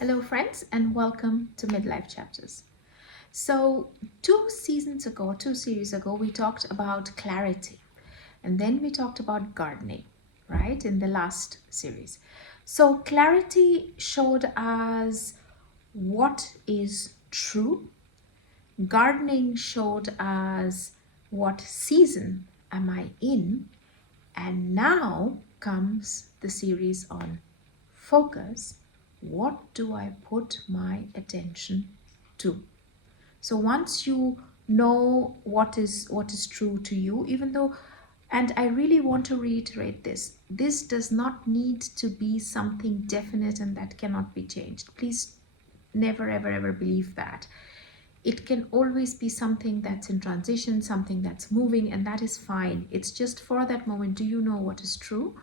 Hello, friends, and welcome to Midlife Chapters. So, two series ago, we talked about clarity, and then we talked about gardening, right, in the last series. So, clarity showed us what is true, gardening showed us what season am I in, and now comes the series on focus. What do I put my attention to? So once you know what is true to you, even though, and I really want to reiterate this does not need to be something definite and that cannot be changed. Please never ever ever believe that. It can always be something that's in transition, something that's moving, and that is fine. It's just for that moment. Do you know what is true?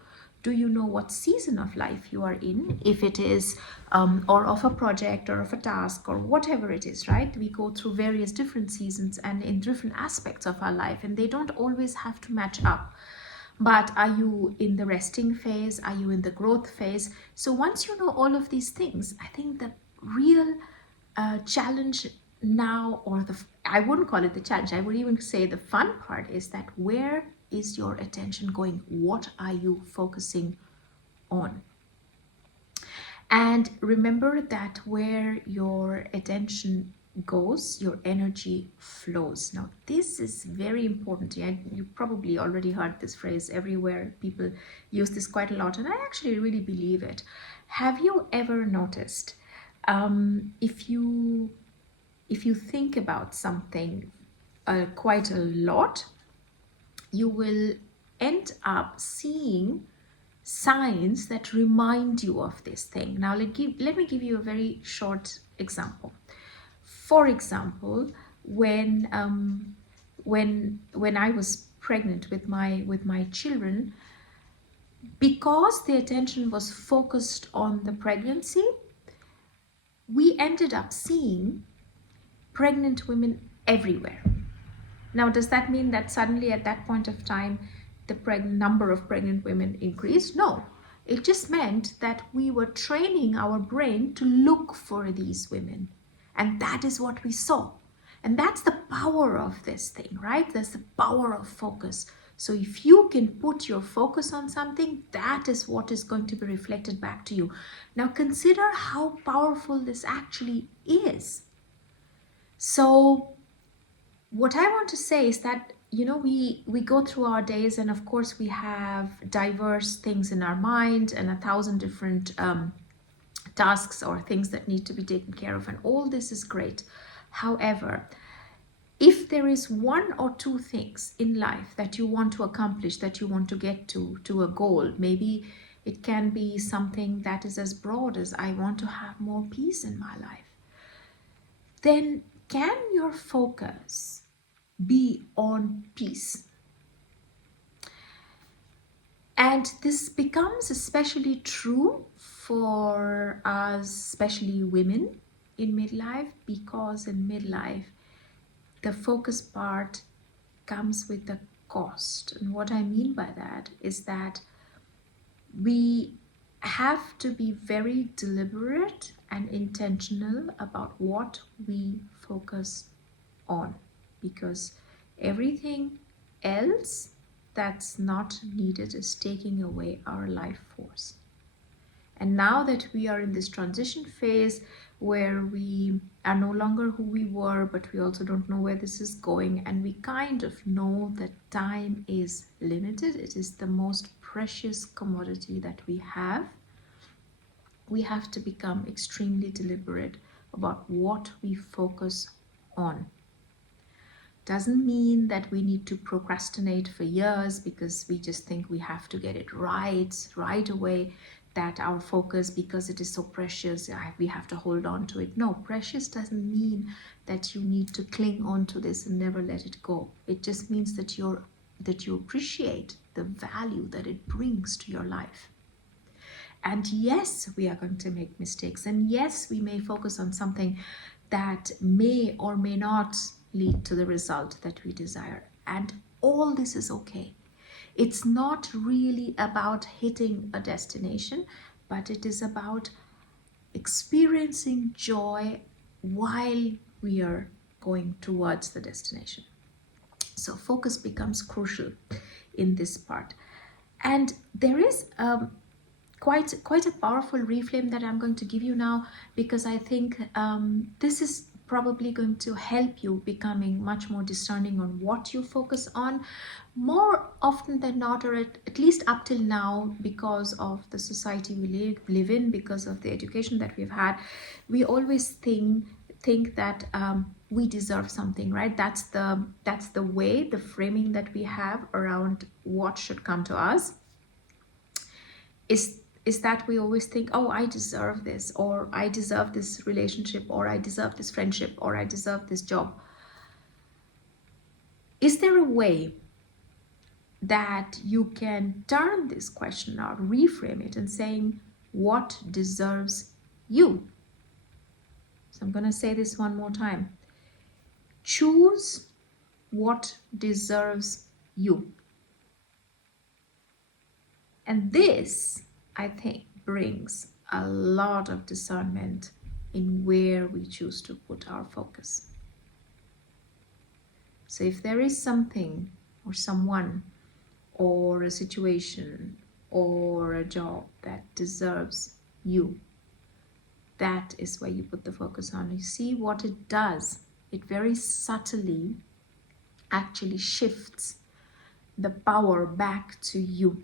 Do you know what season of life you are in? If it is, or of a project or of a task or whatever it is, right? We go through various different seasons and in different aspects of our life, and they don't always have to match up. But are you in the resting phase? Are you in the growth phase? So once you know all of these things, I think the real challenge now, or I wouldn't call it the challenge, I would even say the fun part is that where is your attention going? What are you focusing on? And remember that where your attention goes, your energy flows. Now, this is very important. You probably already heard this phrase everywhere. People use this quite a lot, and I actually really believe it. Have you ever noticed, if you think about something quite a lot, you will end up seeing signs that remind you of this thing. Now, let me give you a very short example. For example, when I was pregnant with my children, because the attention was focused on the pregnancy, we ended up seeing pregnant women everywhere. Now, does that mean that suddenly at that point of time the number of pregnant women increased? No. It just meant that we were training our brain to look for these women. And that is what we saw. And that's the power of this thing, right? That's the power of focus. So if you can put your focus on something, that is what is going to be reflected back to you. Now consider how powerful this actually is. So what I want to say is that, we go through our days, and of course we have diverse things in our mind and 1,000 different tasks or things that need to be taken care of, and all this is great. However, if there is one or two things in life that you want to accomplish, that you want to get to a goal, maybe it can be something that is as broad as I want to have more peace in my life, then can your focus be on peace? And this becomes especially true for us, especially women in midlife, because in midlife, the focus part comes with the cost. And what I mean by that is that we have to be very deliberate and intentional about what we focus on, because everything else that's not needed is taking away our life force. And now that we are in this transition phase where we are no longer who we were, but we also don't know where this is going, and we kind of know that time is limited, it is the most precious commodity that we have to become extremely deliberate about what we focus on. Doesn't mean that we need to procrastinate for years because we just think we have to get it right away, that our focus, because it is so precious, we have to hold on to it. No, precious doesn't mean that you need to cling on to this and never let it go. It just means that you appreciate the value that it brings to your life. And yes, we are going to make mistakes, and yes, we may focus on something that may or may not lead to the result that we desire. And all this is okay. It's not really about hitting a destination, but it is about experiencing joy while we are going towards the destination. So focus becomes crucial in this part. And there is quite a powerful reframe that I'm going to give you now, because I think this is probably going to help you becoming much more discerning on what you focus on. More often than not, or at least up till now, because of the society we live in, because of the education that we've had, we always think that we deserve something, right? That's the way, the framing that we have around what should come to us is that we always think, oh, I deserve this, or I deserve this relationship, or I deserve this friendship, or I deserve this job. Is there a way that you can turn this question out, reframe it, and saying, what deserves you? So I'm going to say this one more time. Choose what deserves you. And this, I think, brings a lot of discernment in where we choose to put our focus. So if there is something or someone or a situation or a job that deserves you, that is where you put the focus on. You see what it does. It very subtly actually shifts the power back to you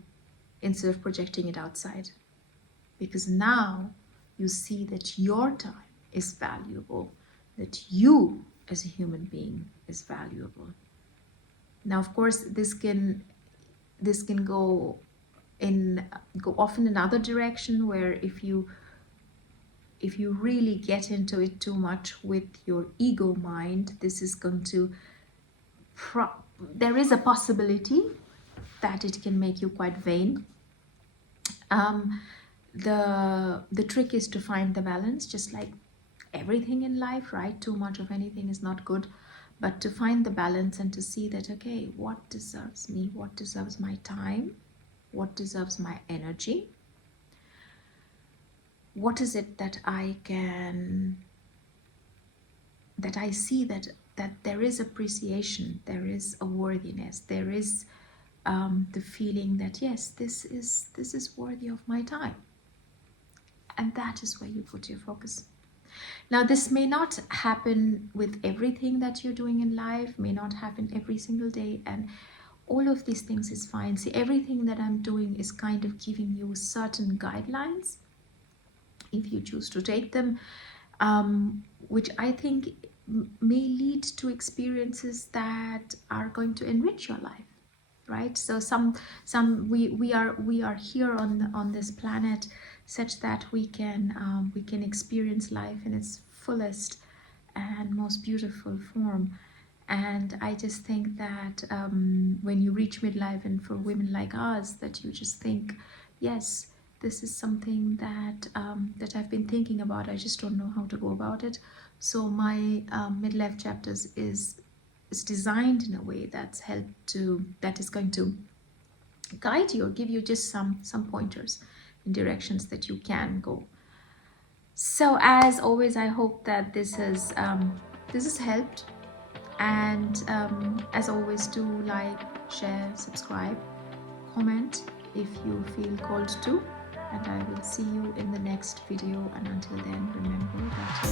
instead of projecting it outside. Because now you see that your time is valuable, that you as a human being is valuable. Now, of course, this can go off in another direction, where if you really get into it too much with your ego mind, this is going to there is a possibility that it can make you quite vain. The trick is to find the balance, just like everything in life, right? Too much of anything is not good, but to find the balance and to see that, okay, what deserves me, what deserves my time, what deserves my energy, what is it that I see that there is appreciation, there is a worthiness, there is the feeling that yes, this is worthy of my time. And that is where you put your focus. Now, this may not happen with everything that you're doing in life, may not happen every single day, and all of these things is fine. See, everything that I'm doing is kind of giving you certain guidelines, if you choose to take them, which I think may lead to experiences that are going to enrich your life, right? So we are here on this planet such that we can experience life in its fullest and most beautiful form. And I just think that when you reach midlife, and for women like us, that you just think, yes, this is something that I've been thinking about. I just don't know how to go about it. So my midlife chapters is designed in a way that is going to guide you or give you just some pointers in directions that you can go. So as always, I hope that this has helped. And as always, do like, share, subscribe, comment if you feel called to. And I will see you in the next video. And until then, remember that